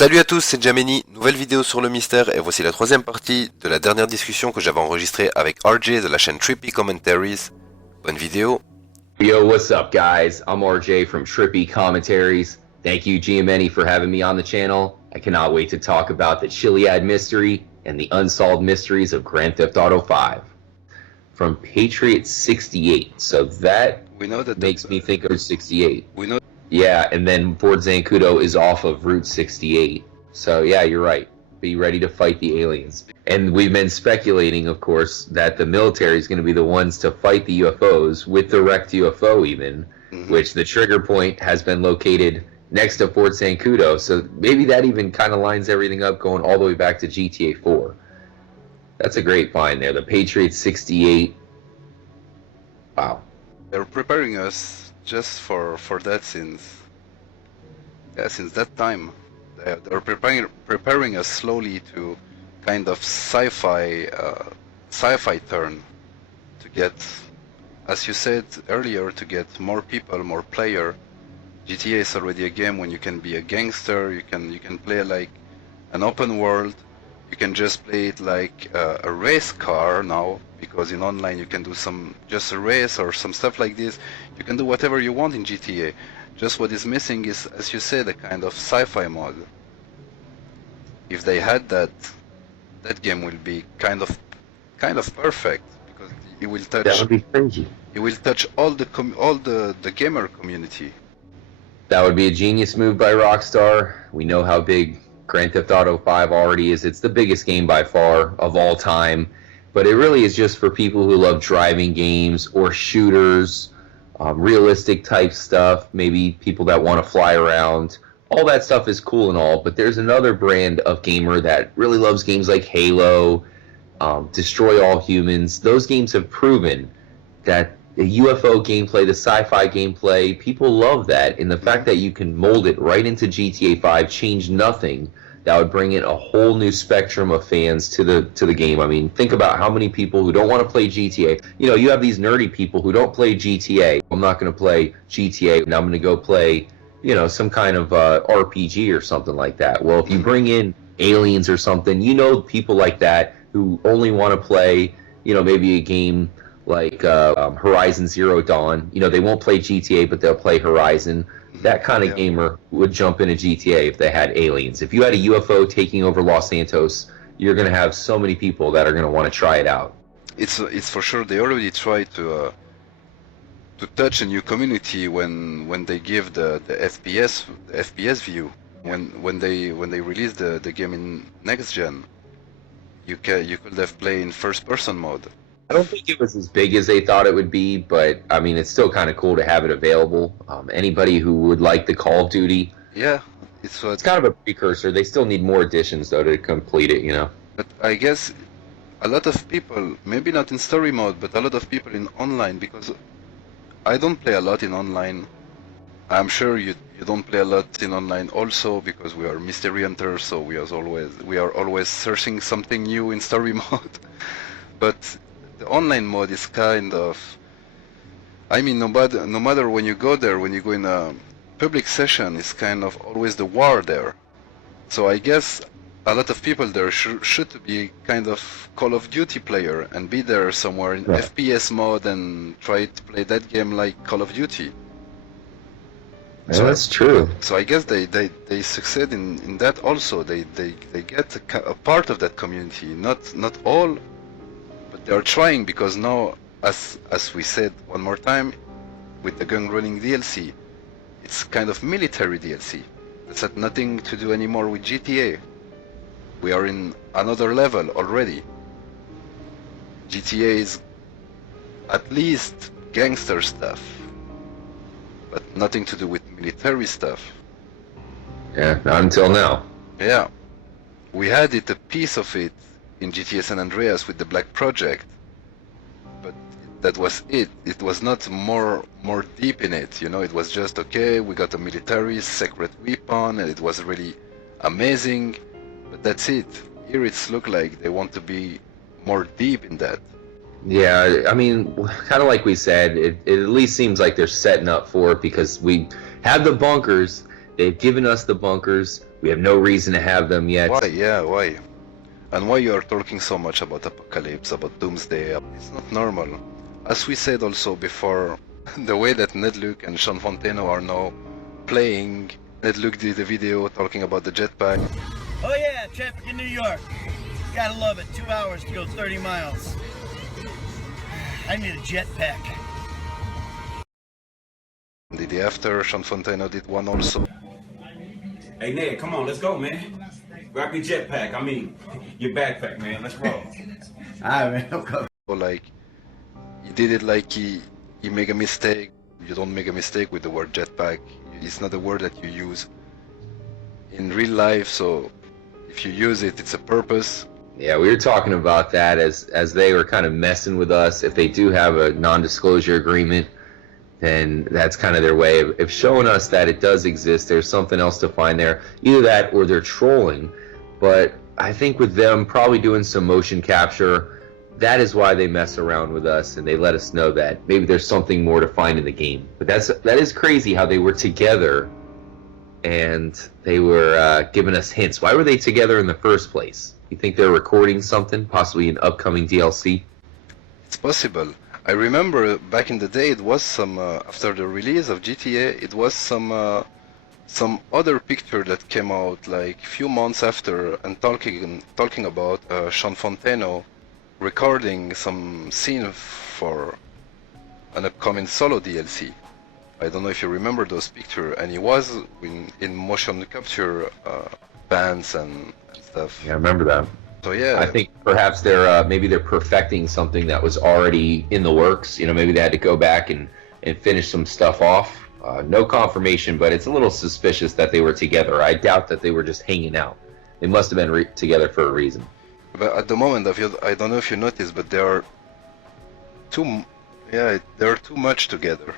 Salut à tous, c'est Giameni, nouvelle vidéo sur le mystère et voici la troisième partie de la dernière discussion que j'avais enregistrée avec RJ de la chaîne Trippy Commentaries. Bonne vidéo. Yo, what's up guys? I'm RJ from Trippy Commentaries. Thank you Giameni for having me on the channel. I cannot wait to talk about the Chiliad mystery and the unsolved mysteries of Grand Theft Auto 5. From Patriot 68, so that We know that makes me think of 68. We know. Yeah, and then Fort Zancudo is off of Route 68. So yeah, you're right. Be ready to fight the aliens. And we've been speculating, of course, that the military is going to be the ones to fight the UFOs with the wrecked UFO even, which the trigger point has been located next to Fort Zancudo. So maybe that even kind of lines everything up going all the way back to GTA 4. That's a great find there. The Patriot 68. Wow. They're preparing us just for that since that time. They're preparing us slowly to kind of sci-fi turn to get, as you said earlier, to get more people, more player. GTA is already a game when you can be a gangster. You can play like an open world. You can just play it like a race car now, because in online you can do just a race or some stuff like this. You can do whatever you want in GTA. Just what is missing is, as you said, a kind of sci-fi mode. If they had that, that game will be kind of perfect, because it will touch. That would be crazy. It will touch all the gamer community. That would be a genius move by Rockstar. We know how big Grand Theft Auto 5 already is. It's the biggest game by far of all time. But it really is just for people who love driving games or shooters, realistic type stuff, maybe people that want to fly around. All that stuff is cool and all, but there's another brand of gamer that really loves games like Halo, Destroy All Humans. Those games have proven that the UFO gameplay, the sci-fi gameplay, people love that. And the fact that you can mold it right into GTA 5, change nothing, that would bring in a whole new spectrum of fans to the game. I mean, think about how many people who don't want to play GTA. You know, you have these nerdy people who don't play GTA. I'm not going to play GTA, and I'm going to go play, you know, some kind of RPG or something like that. Well, if you bring in aliens or something, you know, people like that who only want to play, you know, maybe a game like Horizon Zero Dawn. You know, they won't play GTA, but they'll play Horizon. That kind of gamer would jump into GTA if they had aliens. If you had a UFO taking over Los Santos, you're going to have so many people that are going to want to try it out. It's for sure. They already tried to touch a new community when they give the FPS view. When they released the game in next gen, you could have played in first person mode. I don't think it was as big as they thought it would be, but I mean, it's still kind of cool to have it available. Anybody who would like the Call of Duty, yeah, it's kind of a precursor. They still need more additions though to complete it, you know. But I guess a lot of people, maybe not in story mode, but a lot of people in online, because I don't play a lot in online. I'm sure you don't play a lot in online also, because we are mystery hunters, so we are always searching something new in story mode. But the online mode is kind of, I mean, no matter when you go there, when you go in a public session, it's kind of always the war there. So I guess a lot of people there should be kind of Call of Duty player and be there somewhere in FPS mode and try to play that game like Call of Duty. Yeah, so that's true. So I guess they succeed in that also. They get a part of that community, not all. They are trying, because now, as we said one more time, with the gun running DLC, it's kind of military DLC. It's had nothing to do anymore with GTA. We are in another level already. GTA is at least gangster stuff, but nothing to do with military stuff. Yeah, not until now. Yeah, we had a piece of it in GTA San Andreas with the Black Project, but that was it. It was not more deep in it, you know. It was just, okay, we got a military secret weapon and it was really amazing, but that's it. Here it's look like they want to be more deep in that. Yeah, I mean, kind of like we said, it at least seems like they're setting up for it, because we have the bunkers. They've given us the bunkers. We have no reason to have them yet. Why? Yeah, why? And why you are talking so much about apocalypse, about doomsday? It's not normal. As we said also before, the way that Nedluc and Sean Fonteno are now playing. Nedluc did a video talking about the jetpack. Oh yeah, traffic in New York. Gotta love it. 2 hours to go 30 miles. I need a jetpack. The day after, Sean Fonteno did one also. Hey Ned, come on, let's go, man. Grab your jetpack. I mean, your backpack, man. Let's roll. Alright, man. Okay. So like, he did it like he make a mistake. You don't make a mistake with the word jetpack. It's not a word that you use in real life. So if you use it, it's a purpose. Yeah, we were talking about that as they were kind of messing with us. If they do have a non-disclosure agreement, then that's kind of their way of showing us that it does exist. There's something else to find there. Either that or they're trolling. But I think with them probably doing some motion capture, that is why they mess around with us and they let us know that maybe there's something more to find in the game. But that is crazy how they were together and they were giving us hints. Why were they together in the first place? You think they're recording something, possibly an upcoming DLC? It's possible. I remember back in the day, it was some after the release of GTA, it was some other picture that came out like few months after and talking about Sean Fonteno recording some scene for an upcoming solo DLC. I don't know if you remember those pictures, and he was in motion capture bands and stuff. Yeah, I remember that. So yeah, I think perhaps they're maybe they're perfecting something that was already in the works. You know, maybe they had to go back and finish some stuff off. No confirmation, but it's a little suspicious that they were together. I doubt that they were just hanging out. They must have been together for a reason. But at the moment, I don't know if you noticed, but they are they're too much together.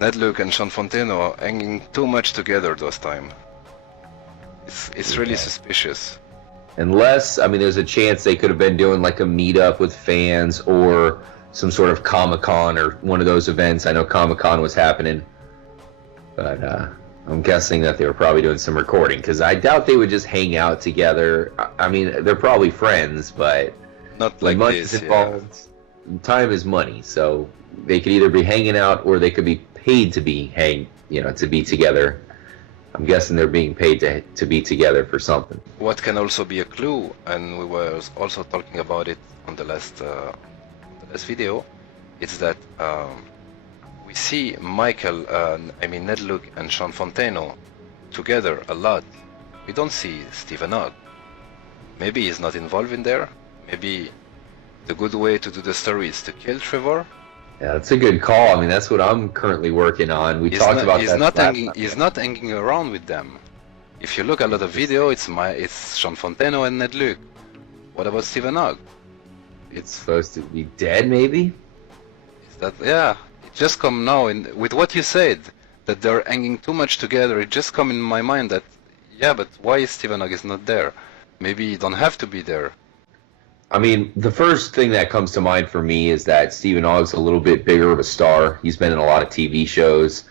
Nedluc and Sean Fonteno are hanging too much together those time. It's really suspicious. Unless, I mean, there's a chance they could have been doing like a meetup with fans or some sort of Comic-Con or one of those events. I know Comic-Con was happening, but I'm guessing that they were probably doing some recording because I doubt they would just hang out together. I mean, they're probably friends, but Not like money's this, involved. Time is money, so they could either be hanging out or they could be paid to be to be together. I'm guessing they're being paid to be together for something. What can also be a clue, and we were also talking about it on the last video, is that we see Nedluc and Sean Fonteno together a lot. We don't see Stephen Hogg. Maybe he's not involved in there. Maybe the good way to do the story is to kill Trevor. Yeah, that's a good call. I mean, that's what I'm currently working on. We talked about that. He's not hanging around with them. If you look at a lot of video, it's Sean Fonteno and Nedluc. What about Stephen Hogg? It's supposed to be dead, maybe? Is that, yeah, it just come now with what you said, that they're hanging too much together. It just come in my mind that, yeah, but why Stephen Hogg is not there? Maybe he don't have to be there. I mean, the first thing that comes to mind for me is that Stephen Hogg's a little bit bigger of a star. He's been in a lot of TV shows.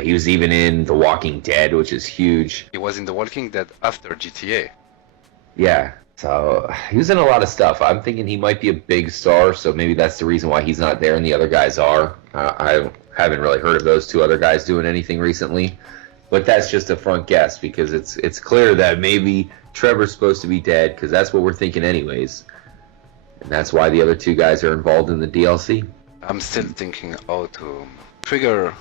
He was even in The Walking Dead, which is huge. He was in The Walking Dead after GTA. Yeah, so he was in a lot of stuff. I'm thinking he might be a big star, so maybe that's the reason why he's not there and the other guys are. I haven't really heard of those two other guys doing anything recently, but that's just a front guess because it's clear that maybe Trevor's supposed to be dead because that's what we're thinking anyways. And that's why the other two guys are involved in the DLC. I'm still thinking how to trigger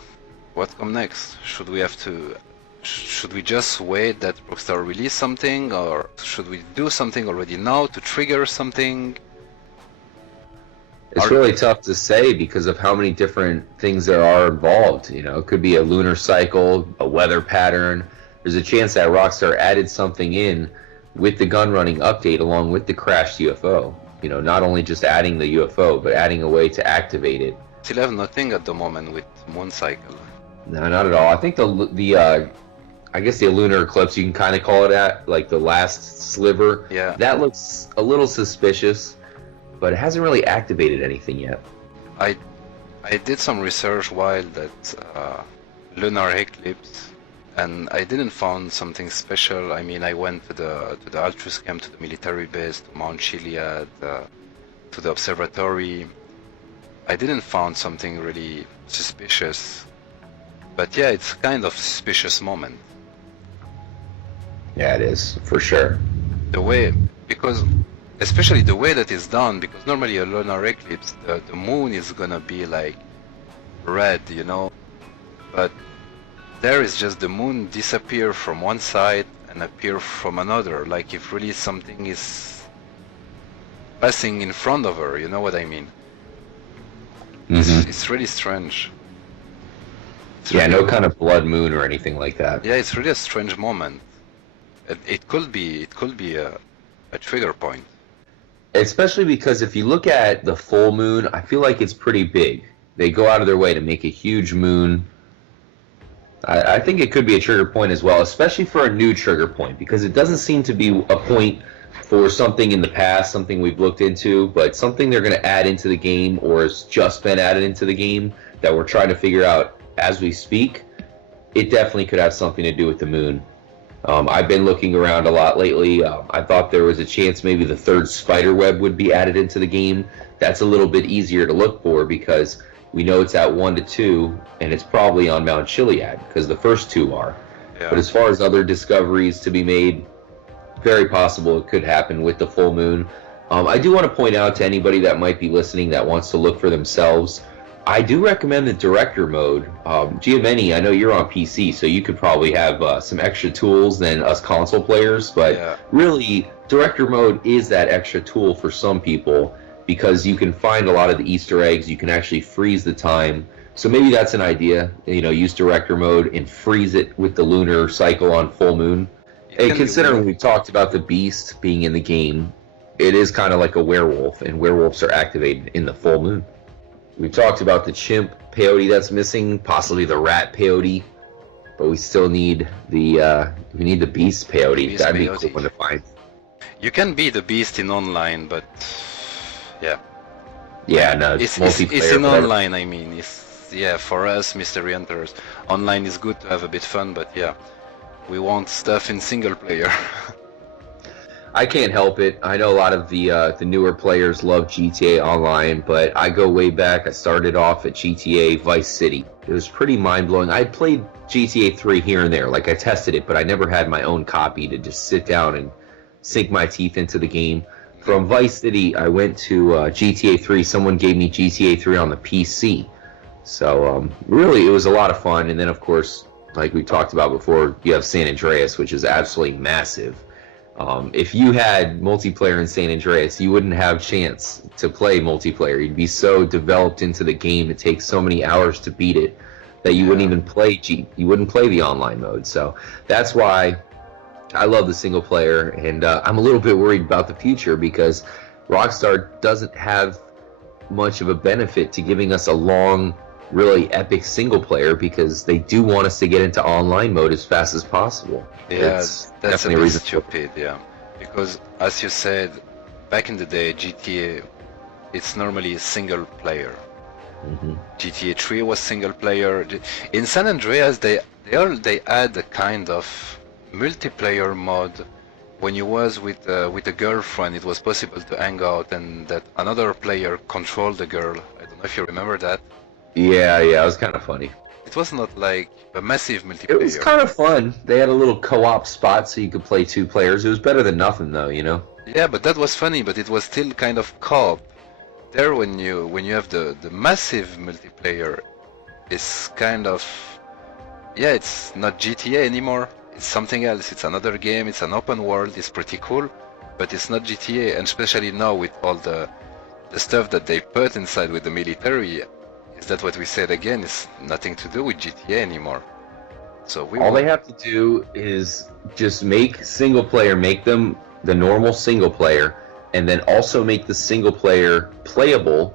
what come next. Should we just wait that Rockstar release something, or should we do something already now to trigger something? It's really tough to say because of how many different things there are involved. You know, it could be a lunar cycle, a weather pattern. There's a chance that Rockstar added something in with the gun running update along with the crashed UFO. You know, not only just adding the UFO, but adding a way to activate it. Still have nothing at the moment with Moon Cycle. No, not at all. I think I guess the lunar eclipse, you can kind of call it that, like the last sliver. Yeah. That looks a little suspicious, but it hasn't really activated anything yet. I did some research while that lunar eclipse, and I didn't find something special. I mean, I went to the Altrus camp, to the military base, to Mount Chiliad, to the observatory. I didn't find something really suspicious, but yeah, it's kind of suspicious moment. Yeah, it is for sure. The way, because especially the way that it's done, because normally a lunar eclipse, the moon is gonna be like red, you know, but there is just the moon disappear from one side and appear from another, like if really something is passing in front of her, you know what I mean? It's really strange. Yeah, no kind of blood moon or anything like that. Yeah, it's really a strange moment. It could be a trigger point. Especially because if you look at the full moon, I feel like it's pretty big. They go out of their way to make a huge moon. I think it could be a trigger point as well, especially for a new trigger point, because it doesn't seem to be a point for something in the past, something we've looked into, but something they're going to add into the game or has just been added into the game that we're trying to figure out as we speak. It definitely could have something to do with the moon. I've been looking around a lot lately. I thought there was a chance maybe the third spider web would be added into the game. That's a little bit easier to look for because we know it's at 1 to 2, and it's probably on Mount Chiliad because the first two are. Yeah. But as far as other discoveries to be made, very possible it could happen with the full moon. I do want to point out to anybody that might be listening that wants to look for themselves, I do recommend the director mode. Giameni, I know you're on PC, so you could probably have some extra tools than us console players, but Yeah. really, director mode is that extra tool for some people because you can find a lot of the Easter eggs, you can actually freeze the time. So maybe that's an idea, you know, use director mode and freeze it with the lunar cycle on full moon. And considering we talked about the beast being in the game, it is kind of like a werewolf, and werewolves are activated in the full moon. We talked about the chimp peyote that's missing, possibly the rat peyote, but we still need the beast peyote. Beast That'd be a peyote. cool one to find. You can be the beast in online, but yeah, Yeah, no, it's multiplayer. in but online. I mean, yeah, for us mystery hunters, online is good to have a bit fun, but yeah, we want stuff in single player. I can't help it. I know a lot of the newer players love GTA Online, but I go way back. I started off at GTA Vice City. It was pretty mind-blowing. I played GTA 3 here and there, like I tested it, but I never had my own copy to just sit down and sink my teeth into the game. From Vice City, I went to GTA 3. Someone gave me GTA 3 on the PC. So really, it was a lot of fun. And then, of course, like we talked about before, you have San Andreas, which is absolutely massive. If you had multiplayer in San Andreas, you wouldn't have chance to play multiplayer. You'd be so developed into the game, it takes so many hours to beat it that you wouldn't even play the online mode. So that's why I love the single player, and I'm a little bit worried about the future because Rockstar doesn't have much of a benefit to giving us a long, really epic single player because they do want us to get into online mode as fast as possible. Yeah, It's that's a definitely bit reason. stupid, yeah. Because, as you said, back in the day, GTA, it's normally a single player. GTA 3 was single player. In San Andreas, they add a kind of multiplayer mode. When you was with a girlfriend, it was possible to hang out and that another player controlled the girl. I don't know if you remember that. Yeah, it was kind of funny. It was not like a massive multiplayer. It was kind of fun. They had a little co-op spot so you could play two players. It was better than nothing, though, you know? Yeah, but that was funny, but it was still kind of co-op. There, when you have the massive multiplayer, it's kind of... Yeah, it's not GTA anymore. It's something else. It's another game. It's an open world. It's pretty cool, but it's not GTA. And especially now with all the stuff that they put inside with the military, is that what we said again? It's nothing to do with GTA anymore. So All they have to do is just make single player, make them the normal single player, and then also make the single player playable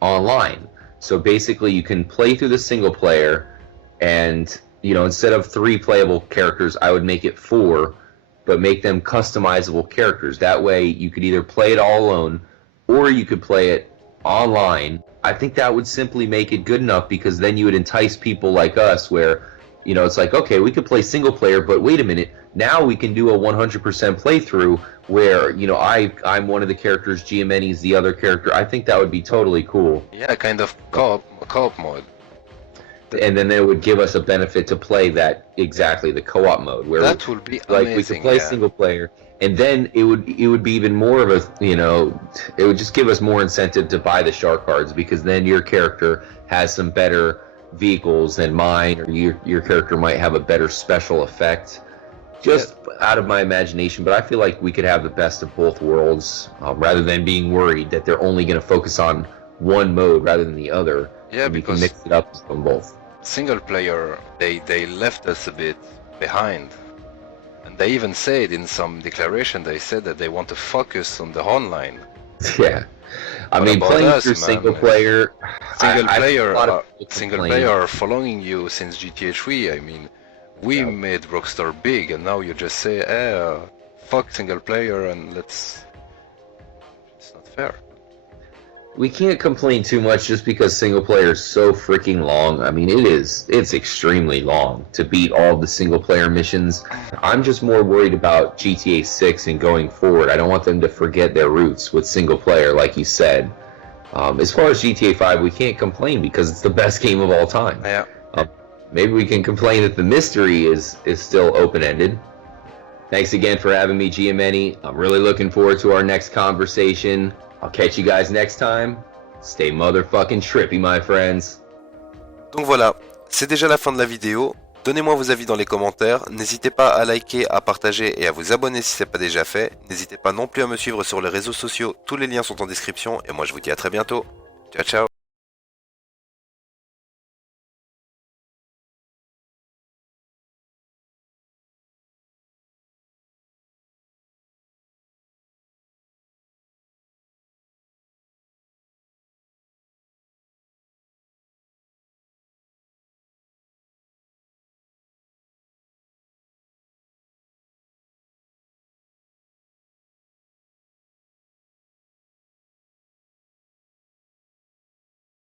online. So basically you can play through the single player and, you know, instead of 3 playable characters, I would make it 4, but make them customizable characters. That way you could either play it all alone or you could play it online. I think that would simply make it good enough because then you would entice people like us where, you know, it's like, okay, we could play single player, but wait a minute, now we can do a 100% playthrough where, you know, I'm one of the characters, Giameni's the other character. I think that would be totally cool. Yeah, kind of co-op mode. And then it would give us a benefit to play that, exactly, the co-op mode, where that would be like amazing, we could play single player, and then it would be even more of a, you know, it would just give us more incentive to buy the shark cards, because then your character has some better vehicles than mine, or your character might have a better special effect. Just out of my imagination, but I feel like we could have the best of both worlds, rather than being worried that they're only going to focus on one mode rather than the other. Yeah, we because can mix it up on both. Single player, they left us a bit behind. And they even said in some declaration, they said that they want to focus on the online. Yeah. I What mean, about playing us, through man? single player, Single I player, a lot of people single complain. player are following you since GTA 3. I mean, we made Rockstar big, and now you just say, fuck single player, and let's. It's not fair. We can't complain too much just because single player is so freaking long. I mean, it's extremely long to beat all the single player missions. I'm just more worried about GTA 6 and going forward. I don't want them to forget their roots with single player, like you said. As far as GTA 5, we can't complain because it's the best game of all time. Yeah. Maybe we can complain that the mystery is still open-ended. Thanks again for having me, Giameni. I'm really looking forward to our next conversation. I'll catch you guys next time. Stay motherfucking trippy, my friends. Donc voilà, c'est déjà la fin de la vidéo. Donnez-moi vos avis dans les commentaires. N'hésitez pas à liker, à partager et à vous abonner si ce n'est pas déjà fait. N'hésitez pas non plus à me suivre sur les réseaux sociaux. Tous les liens sont en description. Et moi je vous dis à très bientôt. Ciao ciao.